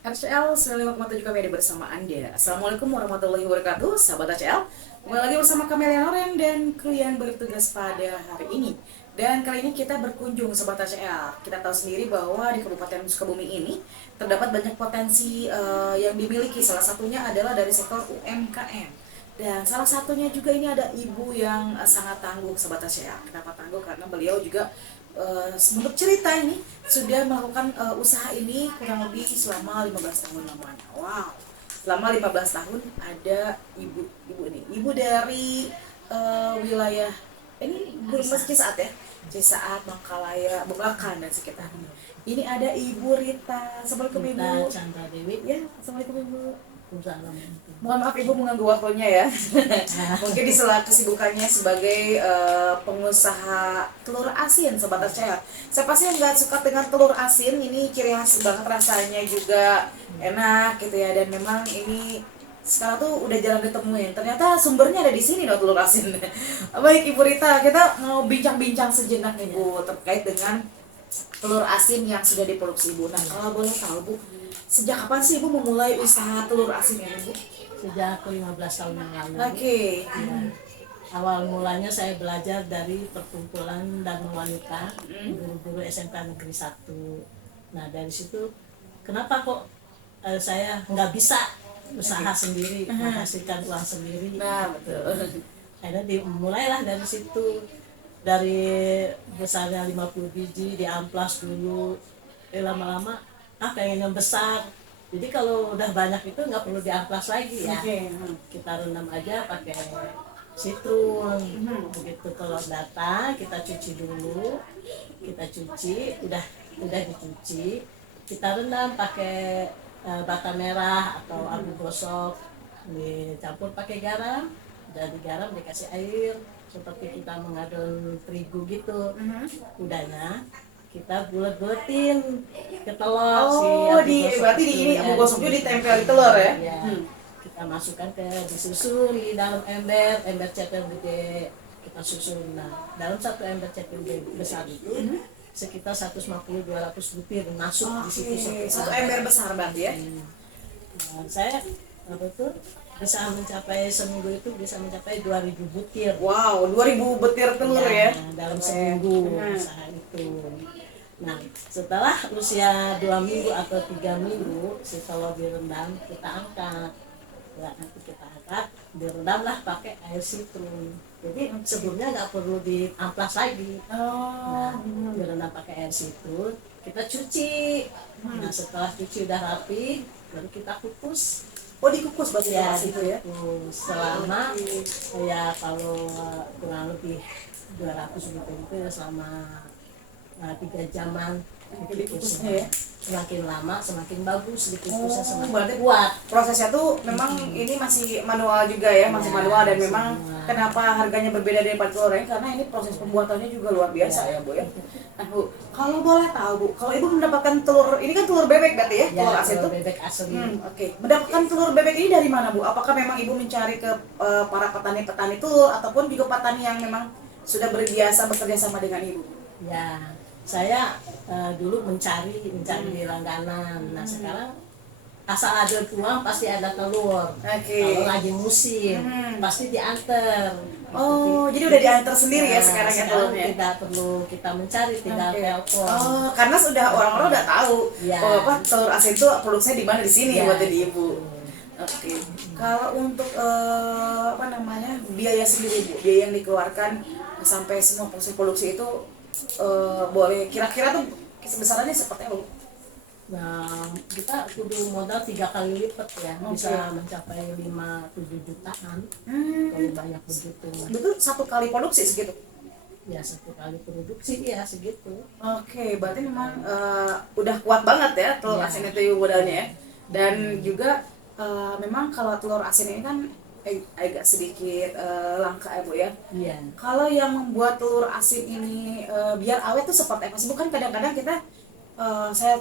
HCL 95,7 kami ada bersama Anda. Assalamualaikum warahmatullahi wabarakatuh, sahabat HCL. Kembali lagi bersama kami Leonore dan kru yang bertugas pada hari ini. Dan kali ini kita berkunjung sahabat HCL. Kita tahu sendiri bahwa di Kabupaten Sukabumi ini terdapat banyak potensi yang dimiliki. Salah satunya adalah dari sektor UMKM. Dan salah satunya juga ini ada ibu yang sangat tangguh sahabat HCL. Kenapa tangguh? Karena beliau juga menurut cerita ini sudah melakukan usaha ini kurang lebih selama 15 tahun lamanya. Wow, selama 15 tahun ada ibu ini, ibu dari wilayah ini Mas Cisaat ya, Cisaat, Bangkalaya, Bubakan dan sekitarnya. Ini ada Ibu Rita. Assalamualaikum Ibu. Chandra Dewi. Ya, Assalamualaikum Ibu. Salam. Mohon maaf Ibu mengganggu waktunya ya. Mungkin di sela kesibukannya sebagai pengusaha telur asin Sobat Aceh. Siapa sih yang nggak suka dengan telur asin? Ini ciri khas banget, rasanya juga enak gitu ya. Dan memang ini sekarang tuh udah jarang ditemuin. Ternyata sumbernya ada di sini loh, telur asin. Baik Ibu Rita, kita mau bincang-bincang sejenak nih Bu terkait dengan telur asin yang sudah diproduksi Ibu. Nah, kalau boleh tahu Bu, sejak kapan sih Ibu memulai usaha telur asin ini Bu? Sejak 15 tahun yang lalu. Oke. Ya. Awal mulanya saya belajar dari perkumpulan dan wanita guru-guru SMK Negeri 1. Nah dari situ kenapa kok saya nggak bisa usaha sendiri, menghasilkan uang sendiri. Nah, betul. Akhirnya dimulailah dari situ, dari besarnya 50 biji di amplas dulu. Lama-lama pengen yang besar. Jadi kalau udah banyak itu nggak perlu diamplas lagi ya. Kita rendam aja pakai sitrun. Begitu kalau datang kita cuci dulu, udah dicuci, kita rendam pakai bata merah atau abu gosok, dicampur pakai garam, dan digaram dikasih air seperti kita mengadon terigu gitu. Udahnya kita bulet-buletin ke telur. Berarti di ini abu gosoknya ditempel di telur ya? Ya. Kita masukkan disusun di dalam ember ceper gede, kita susun. Nah dalam satu ember ceper besar itu sekitar 150-200 butir masuk di situ. Satu ember besar berarti ya? Nah, saya bisa mencapai seminggu itu bisa mencapai 2000 butir. Wow, 2000 butir telur ya? Dalam seminggu usaha itu. Nah, setelah usia 2 minggu atau 3 minggu, si telur direndam, kita angkat. Ya, nanti kita angkat, direndamlah pakai air sitrun. Jadi sebelumnya nggak perlu diamplas lagi. Nah, direndam pakai air sitrun, kita cuci. Nah, setelah cuci udah rapi, baru kita kukus. Oh, dikukus berarti Ya, itu ya? selama ya kalau kurang lebih 200 butir itu ya selama 3 jaman Dikukusnya ya? Semakin lama semakin bagus dikukusnya, semakin Berarti kuat. prosesnya tuh memang ini masih manual juga ya, masih manual, dan memang kenapa harganya berbeda daripada telur lain karena ini proses pembuatannya juga luar biasa ya Bu ya. Nah Bu, kalau boleh tahu Bu, kalau Ibu mendapatkan telur, ini kan telur bebek berarti ya, telur asin telur tuh? bebek asli. Oke. Mendapatkan telur bebek ini dari mana Bu? Apakah memang Ibu mencari ke para petani-petani telur ataupun juga petani yang memang sudah berbiasa bekerja sama dengan Ibu? Ya, saya dulu mencari di langganan. Nah sekarang asal ada uang pasti ada telur. Kalau lagi musim pasti diantar. Oh, jadi udah diantar sendiri ya sekarang ya telurnya? Tidak perlu kita mencari, tinggal telepon. Oh, karena sudah orang-orang udah tahu bahwa telur asin itu produksinya di mana, di sini buat di Ibu. Oke. Kalau untuk biaya sendiri Bu, biaya yang dikeluarkan sampai semua proses produksi itu boleh kira-kira tuh besarannya seperti apa Bu? Nah, kita kudu modal 3 kali lipat ya, bisa mencapai 5-7 jutaan. Kalau banyak begitu. Betul, satu kali produksi segitu? Ya, 1 kali produksi ya segitu. Oke, berarti memang udah kuat banget ya telur asin itu modalnya ya. Dan juga memang kalau telur asin ini kan agak sedikit langka ya Bu ya. Iya. Kalau yang membuat telur asin ini biar awet tuh seperti apa sih? Bukan kadang-kadang kita saya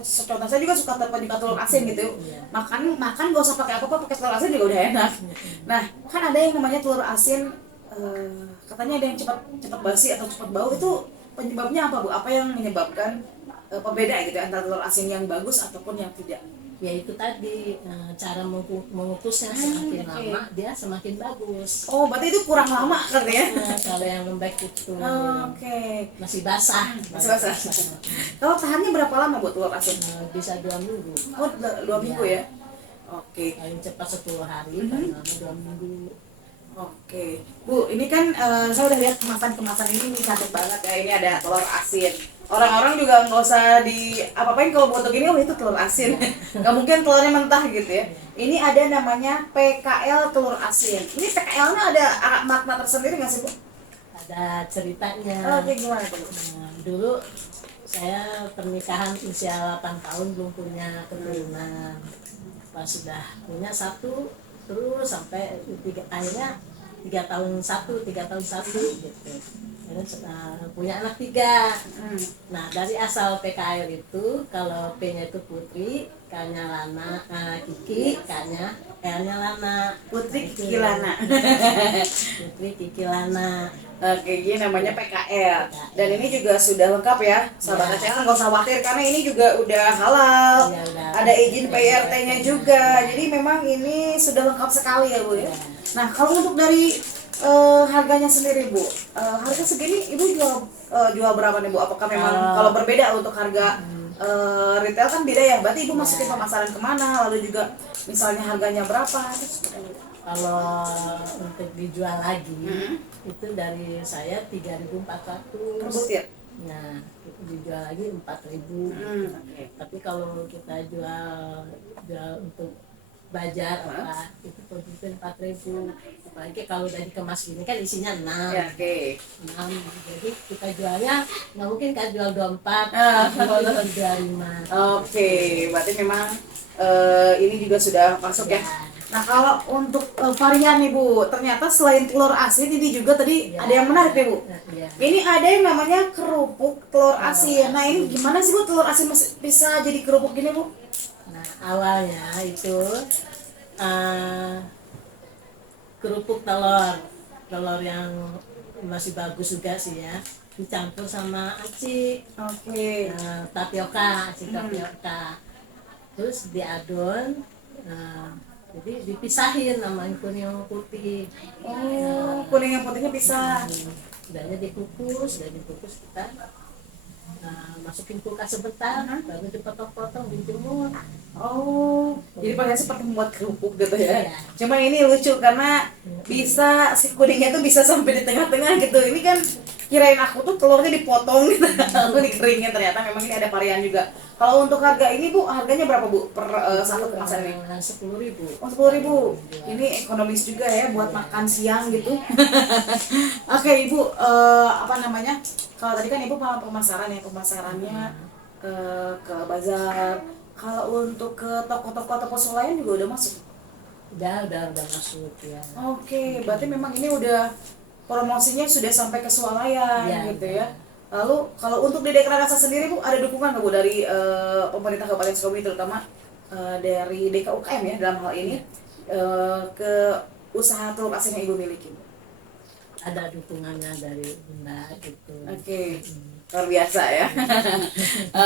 juga suka terpenyuka telur asin gitu. Makan gak usah pakai apa-apa, pakai telur asin juga udah enak. Nah, kan ada yang namanya telur asin katanya ada yang cepat basi atau cepat bau, itu penyebabnya apa Bu? Apa yang menyebabkan pembeda gitu antara telur asin yang bagus ataupun yang tidak? Ya itu tadi cara mengukusnya semakin oke. lama dia semakin bagus. Oh, berarti itu kurang lama kan ya? Kalau yang lembek itu Oke. masih basah, Masih basah. Kalau tahannya berapa lama Bu telur asin? Bisa 2 minggu. Oh, 2 minggu ya? Oke. Paling cepat 10 hari, paling lama 2 minggu. Oke, Bu, ini kan saya udah lihat kemasan-kemasan ini cantik banget ya. Ini ada telur asin. Orang-orang juga nggak usah di apa-apain kalau bentuk ini, oh itu telur asin. Nggak mungkin telurnya mentah gitu ya. Ini ada namanya PKL telur asin. Ini PKL-nya ada makna tersendiri nggak sih, Bu? Ada ceritanya. Oke, gimana tuh? Dulu saya pernikahan usia 8 tahun belum punya keturunan. Pas sudah punya satu, terus sampai akhirnya 3 tahun satu gitu. Terus punya anak 3. Nah dari asal PKL itu, kalau P-nya itu Putri, K-nya Lana, Kiki, K-nya L-nya Lana. Putri Kiki Lana. Putri Kiki Lana. Oke, ini namanya PKL. Dan ini juga sudah lengkap ya, sahabat ACL, nggak usah khawatir karena ini juga udah halal. Ya, udah. Ada izin PRT-nya juga. Jadi memang ini sudah lengkap sekali ya Bu ya. Nah, kalau untuk dari harganya sendiri Bu, harga segini Ibu jual berapa nih Bu? Apakah memang kalau berbeda untuk harga retail kan beda ya? Berarti Ibu masukin pemasaran kemana? Lalu juga misalnya harganya berapa? Kalau untuk dijual lagi itu dari saya 3.400. Per butir? Nah itu dijual lagi 4.000. Tapi kalau kita jual untuk bajar apa itu per butir 4.000. Apalagi kalau udah dikemas gini kan isinya 6. Ya, oke. 6. Jadi kita jualnya nggak mungkin kan jual 24, jual 25. Oke, berarti memang ini juga sudah masuk ya. Nah, kalau untuk varian nih Bu, ternyata selain telur asin ini juga tadi ada yang menarik nih Bu. Ini ada yang namanya kerupuk telur asin. Nah, ini gimana sih Bu telur asin bisa jadi kerupuk gini Bu? Nah awalnya itu kerupuk telur yang masih bagus juga sih ya, dicampur sama aci, Oke. tapioka, terus diadon, jadi dipisahin sama kuning sama putih. Oh, kuning yang putihnya bisa. Udahnya dikukus kita masukin kulkas sebentar, baru dipotong-potong, dijemur. Oh, jadi paling seperti membuat kerupuk gitu ya. Iya. Cuma ini lucu karena bisa si kuningnya tuh bisa sampai di tengah-tengah gitu. Ini kan kirain aku tuh telurnya dipotong gitu, lalu dikeringin, ternyata memang ini ada varian juga. Kalau untuk harga ini Bu, harganya berapa Bu per satu kemasan ini? 10.000. Oh, 10.000. Ini ekonomis juga ya buat makan siang gitu. Oke Ibu, apa namanya? Kalau tadi kan Ibu pemasaran ya, pemasarannya ke bazar. Kalau untuk ke toko-toko swalayan juga udah masuk. Udah masuk ya. Oke, berarti memang ini udah promosinya sudah sampai ke swalayan gitu ya. Lalu kalau untuk di Dekra Rasa sendiri Bu, ada dukungan nggak Bu dari pemerintah Kabupaten Sukabumi, terutama dari DKUKM ya dalam hal ini ke usaha telur asin yang Ibu miliki? Ada dukungannya dari Bunda gitu. Oke. Luar biasa ya.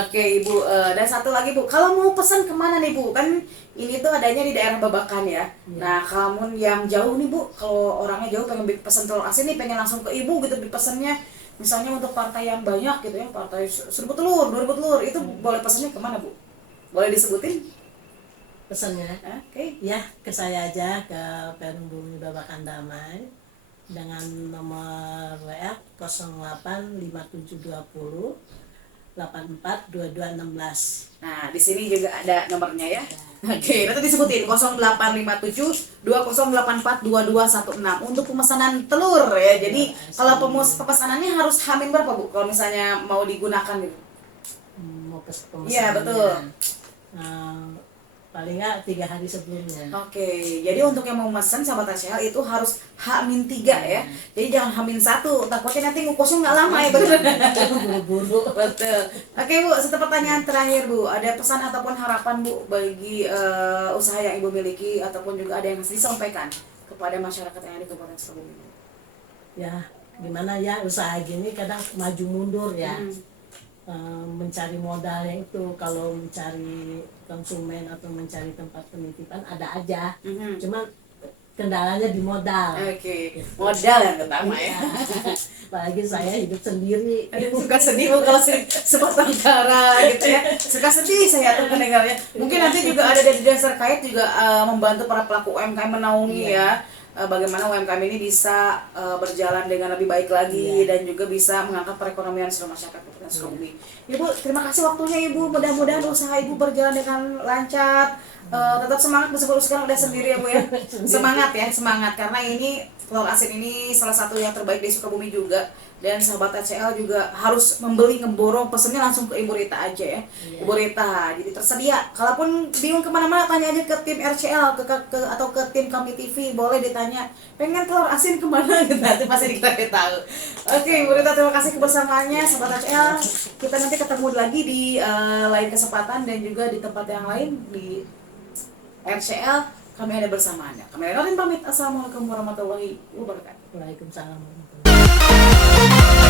Oke Ibu, dan satu lagi Bu, kalau mau pesan kemana nih Bu? Kan ini tuh adanya di daerah Babakan ya. Nah, kamu yang jauh nih Bu, kalau orangnya jauh pengen pesan telur asin nih, pengen langsung ke Ibu gitu pesannya. Misalnya untuk partai yang banyak gitu ya, partai 1.000 telur, 2.000 telur, itu boleh pesannya kemana Bu? Boleh disebutin? Pesannya? Oke. Ya, ke saya aja, ke Perum Bumi Babakan Damai dengan nomor WA 085720 842216. Nah, di sini juga ada nomornya ya. Oke, nanti disebutin 0857 2084 2216 untuk pemesanan telur ya. Jadi kalau pemesanannya harus hamin berapa Bu? Kalau misalnya mau digunakan gitu? Mau pemesanannya? Iya betul. Paling nggak 3 hari sebelumnya. Oke, jadi untuk yang mau pesan sahabat ACL itu harus H-3 ya. Jadi jangan H-1, takutnya nanti ngukosnya nggak lama ya betul. Buru-buru. Betul. Oke Bu, satu pertanyaan terakhir Bu, ada pesan ataupun harapan Bu bagi usaha yang Ibu miliki ataupun juga ada yang harus disampaikan kepada masyarakat yang ada di Kabupaten Sukabumi? Ya, gimana ya usaha gini kadang maju mundur ya. mencari modalnya itu. Kalau mencari konsumen atau mencari tempat penitipan ada aja, cuman kendalanya di modal. Oke, modal yang pertama ya. Apalagi saya hidup sendiri. Suka sedih Bu, kalau sebatang kara gitu ya. Suka sedih saya tuh mendengarnya. Mungkin nanti juga ada dari dinas terkait juga membantu para pelaku UMKM menaungi ya. Bagaimana UMKM ini bisa berjalan dengan lebih baik lagi dan juga bisa mengangkat perekonomian seluruh masyarakat Kabupaten Sukabumi. Ibu, terima kasih waktunya Ibu. Mudah-mudahan usaha Ibu berjalan dengan lancar. Tetap semangat meskipun sekarang udah sendiri ya Bu ya. Semangat ya, semangat karena ini telur asin ini salah satu yang terbaik di Sukabumi juga. Dan sahabat ACL juga harus membeli, ngeborong, pesennya langsung ke Ibu Rita aja ya. Ibu Rita, jadi tersedia. Kalaupun bingung kemana-mana, tanya aja ke tim RCL atau ke tim Kami TV, boleh ditanya. Pengen telur asin kemana gitu, nanti pasti kita tahu. Oke, Ibu Rita, terima kasih kebersamaannya, sahabat ACL. Kita nanti ketemu lagi di lain kesempatan dan juga di tempat yang lain di RCL. Kami ada bersama Anda. Kami Norin pamit. Assalamualaikum warahmatullahi wabarakatuh. Waalaikumsalam warahmatullahi wabarakatuh.